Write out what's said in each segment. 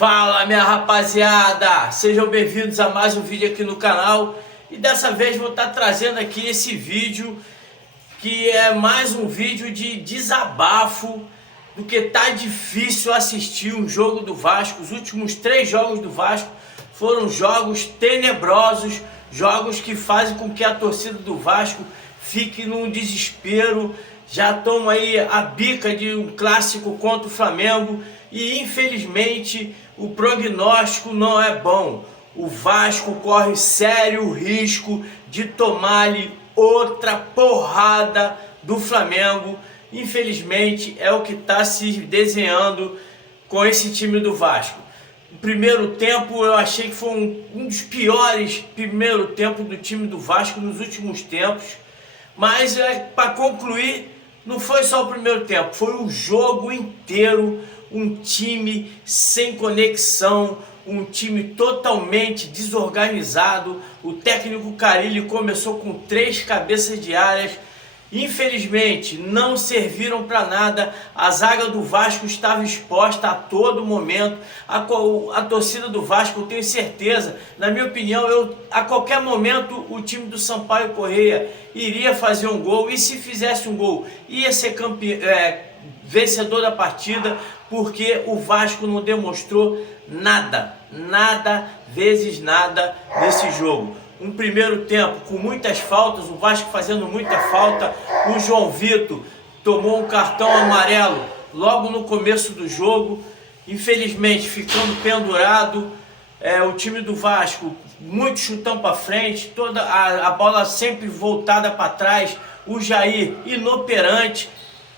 Fala, minha rapaziada, sejam bem-vindos a mais um vídeo aqui no canal. E dessa vez vou estar trazendo aqui esse vídeo, que é mais um vídeo de desabafo do que tá difícil assistir um jogo do Vasco. Os últimos 3 jogos do Vasco foram jogos tenebrosos, jogos que fazem com que a torcida do Vasco fique num desespero. Já toma aí a bica de um clássico contra o Flamengo e infelizmente o prognóstico não é bom. O Vasco corre sério risco de tomar-lhe outra porrada do Flamengo. Infelizmente é o que está se desenhando com esse time do Vasco. O primeiro tempo eu achei que foi um dos piores primeiro tempo do time do Vasco nos últimos tempos. Mas para concluir, não foi só o primeiro tempo, foi o jogo inteiro. Um time sem conexão, um time totalmente desorganizado. O técnico Carille começou com 3 cabeças de áreas. Infelizmente não serviram para nada. A zaga do Vasco estava exposta a todo momento. A torcida do Vasco, eu tenho certeza, na minha opinião, a qualquer momento o time do Sampaio Corrêa iria fazer um gol, e se fizesse um gol ia ser vencedor da partida, porque o Vasco não demonstrou nada vezes nada nesse jogo. Um primeiro tempo com muitas faltas, o Vasco fazendo muita falta. O João Vitor tomou um cartão amarelo logo no começo do jogo, infelizmente ficando pendurado. O time do Vasco, muito chutão para frente, toda a bola sempre voltada para trás. O Jair inoperante.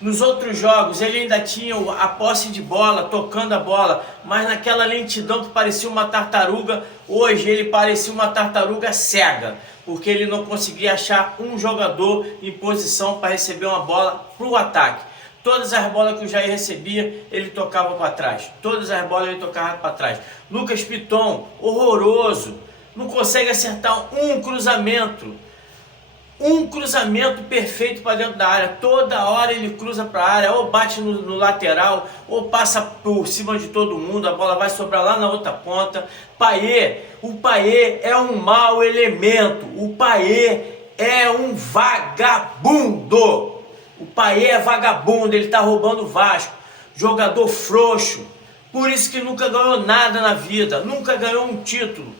Nos outros jogos ele ainda tinha a posse de bola, tocando a bola, mas naquela lentidão que parecia uma tartaruga. Hoje ele parecia uma tartaruga cega, porque ele não conseguia achar um jogador em posição para receber uma bola para o ataque. Todas as bolas que o Jair recebia, ele tocava para trás. Todas as bolas ele tocava para trás. Lucas Piton, horroroso, não consegue acertar um cruzamento. Um cruzamento perfeito para dentro da área. Toda hora ele cruza para a área, ou bate no lateral, ou passa por cima de todo mundo. A bola vai sobrar lá na outra ponta. O Payet é um mau elemento. O Payet é um vagabundo. O Payet é vagabundo, ele está roubando o Vasco. Jogador frouxo. Por isso que nunca ganhou nada na vida, nunca ganhou um título.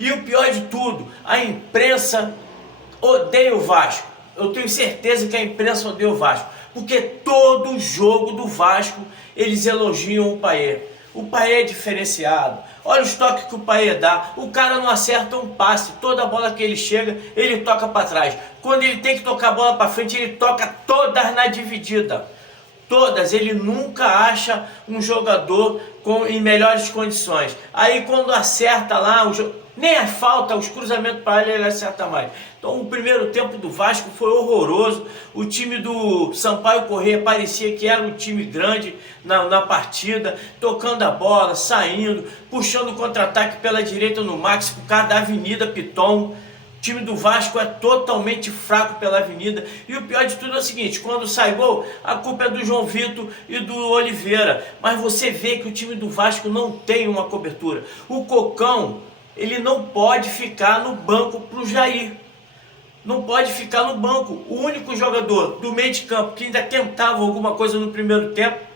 E o pior de tudo, a imprensa odeia o Vasco. Eu tenho certeza que a imprensa odeia o Vasco, porque todo jogo do Vasco eles elogiam o Payet. O Payet é diferenciado. Olha os toques que o Payet dá. O cara não acerta um passe. Toda bola que ele chega, ele toca para trás. Quando ele tem que tocar a bola para frente, ele toca todas na dividida. Todas. Ele nunca acha um jogador em melhores condições. Aí quando acerta lá, nem a falta, os cruzamentos para ele acerta mais. Então o primeiro tempo do Vasco foi horroroso. O time do Sampaio Corrêa parecia que era um time grande na partida, tocando a bola, saindo, puxando o contra-ataque pela direita no Max, por causa da Avenida Piton. O time do Vasco é totalmente fraco pela avenida. E o pior de tudo é o seguinte: quando sai gol, a culpa é do João Vitor e do Oliveira. Mas você vê que o time do Vasco não tem uma cobertura. O Cocão, ele não pode ficar no banco para o Jair. Não pode ficar no banco. O único jogador do meio de campo que ainda tentava alguma coisa no primeiro tempo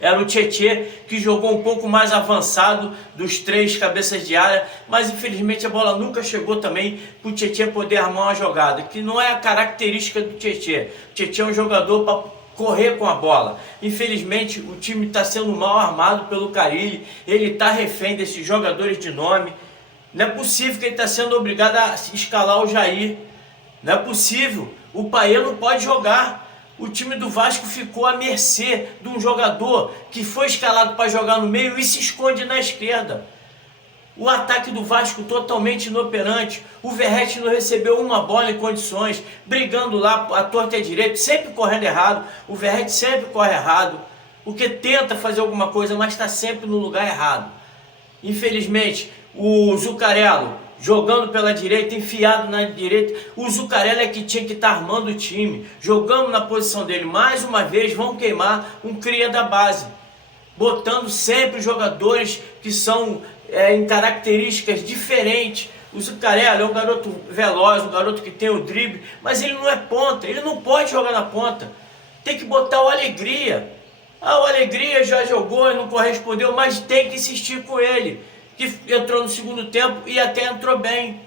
era o Tietê, que jogou um pouco mais avançado dos 3 cabeças de área, mas infelizmente a bola nunca chegou também para o Tietê poder armar uma jogada, que não é a característica do Tietê. O Tietê é um jogador para correr com a bola. Infelizmente o time está sendo mal armado pelo Carille, ele está refém desses jogadores de nome. Não é possível que ele está sendo obrigado a escalar o Jair. Não é possível. O Payet não pode jogar. O time do Vasco ficou à mercê de um jogador que foi escalado para jogar no meio e se esconde na esquerda. O ataque do Vasco totalmente inoperante. O Verratti não recebeu uma bola em condições, brigando lá à torta e à direita, sempre correndo errado. O Verratti sempre corre errado, porque tenta fazer alguma coisa, mas está sempre no lugar errado. Infelizmente, o Zuccarello jogando pela direita, enfiado na direita. O Zuccarello é que tinha que estar armando o time, jogando na posição dele. Mais uma vez vão queimar um cria da base. botando sempre jogadores que são em características diferentes. O Zuccarello é um garoto veloz, um garoto que tem o drible, mas ele não é ponta, ele não pode jogar na ponta. Tem que botar o Alegria. O Alegria já jogou e não correspondeu, mas tem que insistir com ele, que entrou no segundo tempo e até entrou bem.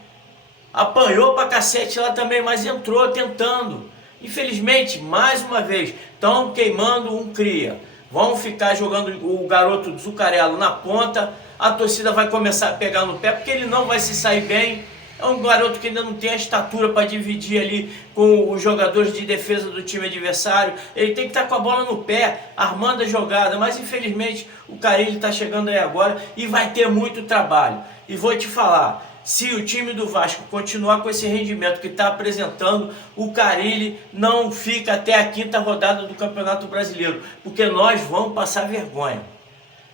Apanhou pra cacete lá também, mas entrou tentando. Infelizmente, mais uma vez, estão queimando um cria. Vão ficar jogando o garoto do Zuccarello na ponta. A torcida vai começar a pegar no pé, porque ele não vai se sair bem. É um garoto que ainda não tem a estatura para dividir ali com os jogadores de defesa do time adversário. Ele tem que estar com a bola no pé, armando a jogada. Mas infelizmente o Carille está chegando aí agora e vai ter muito trabalho. E vou te falar, se o time do Vasco continuar com esse rendimento que está apresentando, o Carille não fica até a 5ª rodada do Campeonato Brasileiro, porque nós vamos passar vergonha.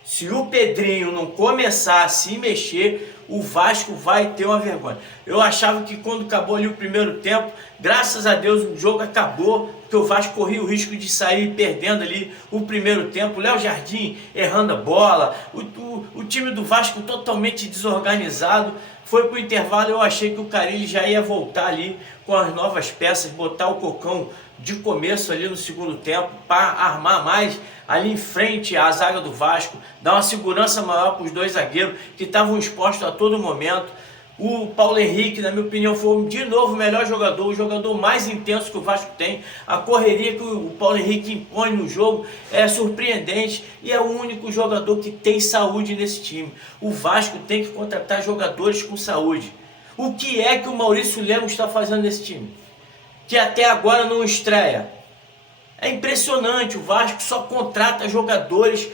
Se o Pedrinho não começar a se mexer, o Vasco vai ter uma vergonha. Eu achava que quando acabou ali o primeiro tempo, graças a Deus o jogo acabou, porque o Vasco corria o risco de sair perdendo ali o primeiro tempo. O Léo Jardim errando a bola, o time do Vasco totalmente desorganizado. Foi para o intervalo, eu achei que o Carille já ia voltar ali com as novas peças, botar o Cocão de começo ali no segundo tempo, para armar mais ali em frente à zaga do Vasco, dar uma segurança maior para os dois zagueiros que estavam expostos a todo momento. O Paulo Henrique, na minha opinião, foi de novo o melhor jogador, o jogador mais intenso que o Vasco tem. A correria que o Paulo Henrique impõe no jogo é surpreendente e é o único jogador que tem saúde nesse time. O Vasco tem que contratar jogadores com saúde. O que é que o Maurício Lemos está fazendo nesse time? Que até agora não estreia. É impressionante, o Vasco só contrata jogadores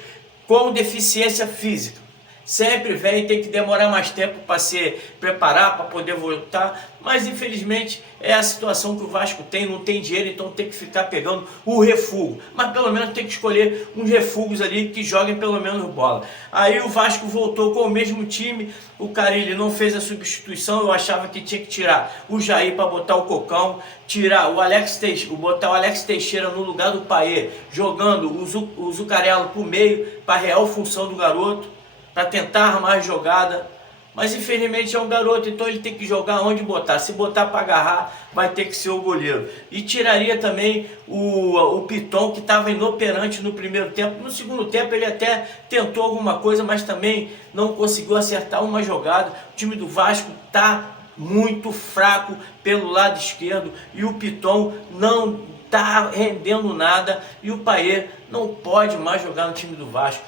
com deficiência física. Sempre vem, tem que demorar mais tempo para se preparar, para poder voltar. Mas infelizmente é a situação que o Vasco tem, não tem dinheiro, então tem que ficar pegando o refúgio. Mas pelo menos tem que escolher uns refúgios ali que joguem pelo menos bola. Aí o Vasco voltou com o mesmo time, o Carille não fez a substituição, eu achava que tinha que tirar o Jair para botar o Cocão, tirar o Alex Teixeira, botar o Alex Teixeira no lugar do Payet, jogando o Zuccarello para o meio, para a real função do garoto, para tentar armar a jogada, mas infelizmente é um garoto, então ele tem que jogar onde botar. Se botar para agarrar, vai ter que ser o goleiro. E tiraria também o Piton, que estava inoperante no primeiro tempo. No segundo tempo ele até tentou alguma coisa, mas também não conseguiu acertar uma jogada. O time do Vasco está muito fraco pelo lado esquerdo e o Piton não está rendendo nada. E o Payet não pode mais jogar no time do Vasco.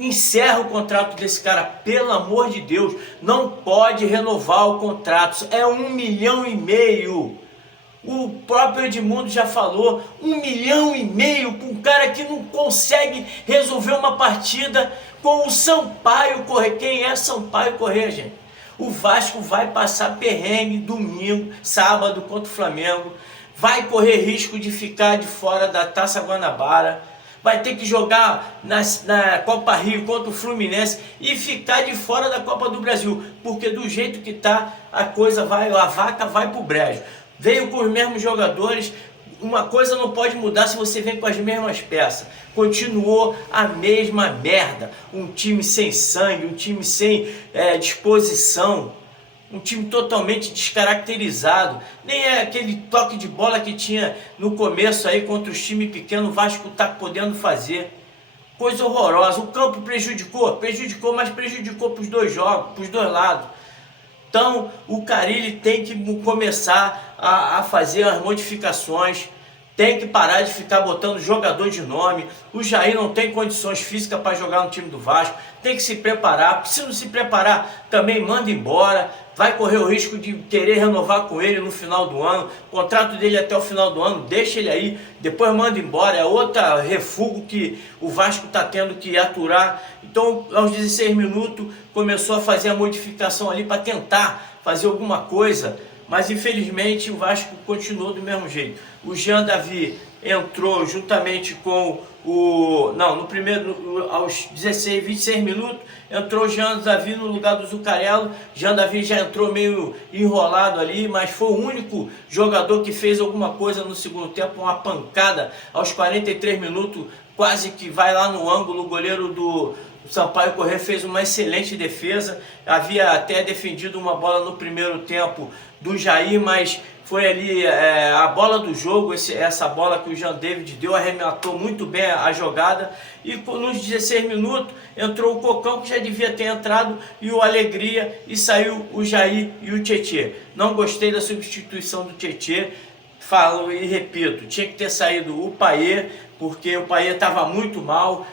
Encerra o contrato desse cara, pelo amor de Deus. Não pode renovar o contrato, é 1,5 milhão. O próprio Edmundo já falou, 1,5 milhão para um cara que não consegue resolver uma partida com o Sampaio Corrêa. Quem é Sampaio Corrêa, gente? O Vasco vai passar perrengue domingo, sábado contra o Flamengo, vai correr risco de ficar de fora da Taça Guanabara, vai ter que jogar na Copa Rio contra o Fluminense e ficar de fora da Copa do Brasil, porque do jeito que tá a coisa vai, a vaca vai pro brejo. Veio com os mesmos jogadores, uma coisa não pode mudar se você vem com as mesmas peças. Continuou a mesma merda, um time sem sangue, um time sem disposição. Um time totalmente descaracterizado. Nem é aquele toque de bola que tinha no começo aí contra os times pequenos, o Vasco está podendo fazer. Coisa horrorosa. O campo prejudicou, mas prejudicou para os dois jogos, para os dois lados. Então o Carille tem que começar a fazer as modificações. Tem que parar de ficar botando jogador de nome. O Jair não tem condições físicas para jogar no time do Vasco. Tem que se preparar. Se não se preparar, também manda embora. Vai correr o risco de querer renovar com ele no final do ano. O contrato dele até o final do ano, deixa ele aí. Depois manda embora. É outro refúgio que o Vasco está tendo que aturar. Então, aos 16 minutos, começou a fazer a modificação ali para tentar fazer alguma coisa. Mas infelizmente o Vasco continuou do mesmo jeito. O Jean Davi entrou juntamente com o... Não, no primeiro, aos 26 minutos, entrou o Jean Davi no lugar do Zuccarello. Jean Davi já entrou meio enrolado ali, mas foi o único jogador que fez alguma coisa no segundo tempo, uma pancada aos 43 minutos quase que vai lá no ângulo. O goleiro do Sampaio Corrêa fez uma excelente defesa, havia até defendido uma bola no primeiro tempo do Jair, mas foi ali a bola do jogo, essa bola que o Jean David deu, arrematou muito bem a jogada, e nos 16 minutos entrou o Cocão, que já devia ter entrado, e o Alegria, e saiu o Jair e o Tietê. Não gostei da substituição do Tietê, falo e repito, tinha que ter saído o Payet, porque o Payet estava muito mal,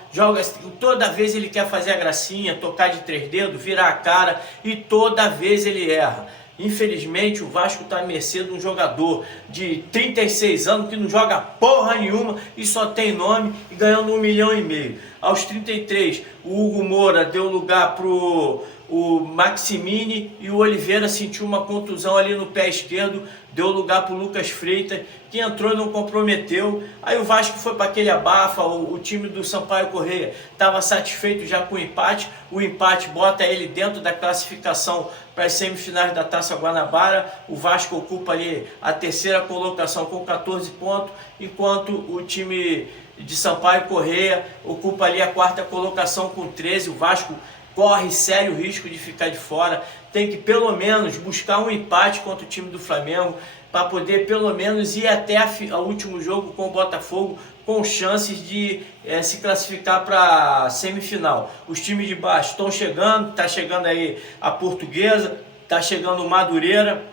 toda vez ele quer fazer a gracinha, tocar de 3 dedos, virar a cara, e toda vez ele erra. Infelizmente o Vasco está à mercê de um jogador de 36 anos que não joga porra nenhuma e só tem nome, e ganhando 1,5 milhão. Aos 33, o Hugo Moura deu lugar pro Maximini, e o Oliveira sentiu uma contusão ali no pé esquerdo, deu lugar para o Lucas Freitas, que entrou e não comprometeu. Aí o Vasco foi para aquele abafa, o time do Sampaio Corrêa estava satisfeito já com o empate bota ele dentro da classificação para as semifinais da Taça Guanabara. O Vasco ocupa ali a 3ª colocação com 14 pontos, enquanto o time de Sampaio Corrêa ocupa ali a 4ª colocação com 13. O Vasco corre sério risco de ficar de fora, tem que pelo menos buscar um empate contra o time do Flamengo, para poder pelo menos ir até o último jogo com o Botafogo, com chances de se classificar para a semifinal. Os times de baixo estão chegando, está chegando aí a Portuguesa, está chegando o Madureira.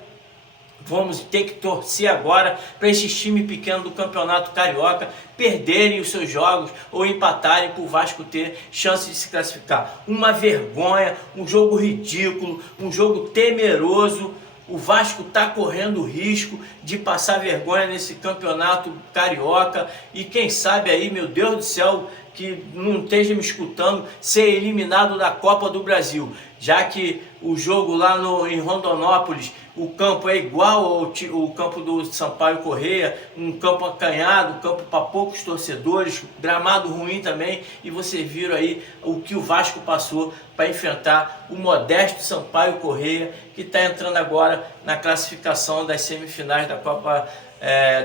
Vamos ter que torcer agora para esses times pequenos do Campeonato Carioca perderem os seus jogos ou empatarem, para o Vasco ter chance de se classificar. Uma vergonha, um jogo ridículo, um jogo temeroso. O Vasco está correndo risco de passar vergonha nesse Campeonato Carioca, e quem sabe aí, meu Deus do céu, que não esteja me escutando, ser eliminado da Copa do Brasil, já que o jogo lá em Rondonópolis, o campo é igual ao campo do Sampaio Corrêa, um campo acanhado, campo para poucos torcedores, gramado ruim também, e vocês viram aí o que o Vasco passou para enfrentar o modesto Sampaio Corrêa, que está entrando agora na classificação das semifinais da Copa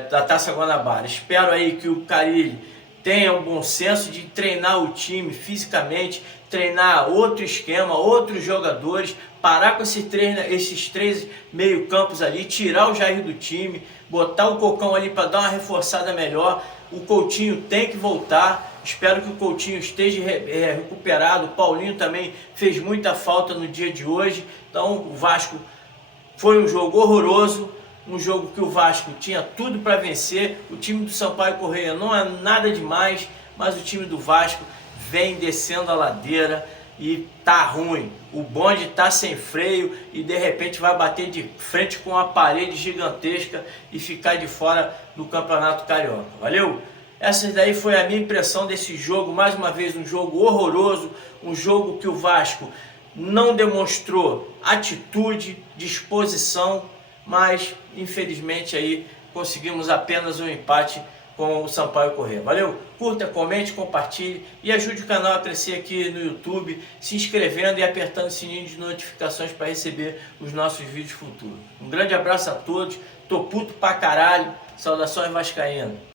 da Taça Guanabara. Espero aí que o Carille tenha o bom senso de treinar o time fisicamente, treinar outro esquema, outros jogadores, parar com esses três meio-campos ali, tirar o Jair do time, botar o Cocão ali para dar uma reforçada melhor. O Coutinho tem que voltar, espero que o Coutinho esteja recuperado. O Paulinho também fez muita falta no dia de hoje. Então o Vasco foi um jogo horroroso, um jogo que o Vasco tinha tudo para vencer. O time do Sampaio Corrêa não é nada demais, mas o time do Vasco vem descendo a ladeira e tá ruim. O bonde tá sem freio e de repente vai bater de frente com uma parede gigantesca e ficar de fora do Campeonato Carioca. Valeu? Essa daí foi a minha impressão desse jogo. Mais uma vez, um jogo horroroso, um jogo que o Vasco não demonstrou atitude, disposição, mas infelizmente aí conseguimos apenas um empate com o Sampaio Corrêa. Valeu? Curta, comente, compartilhe e ajude o canal a crescer aqui no YouTube, se inscrevendo e apertando o sininho de notificações para receber os nossos vídeos futuros. Um grande abraço a todos, tô puto pra caralho, saudações vascaínas.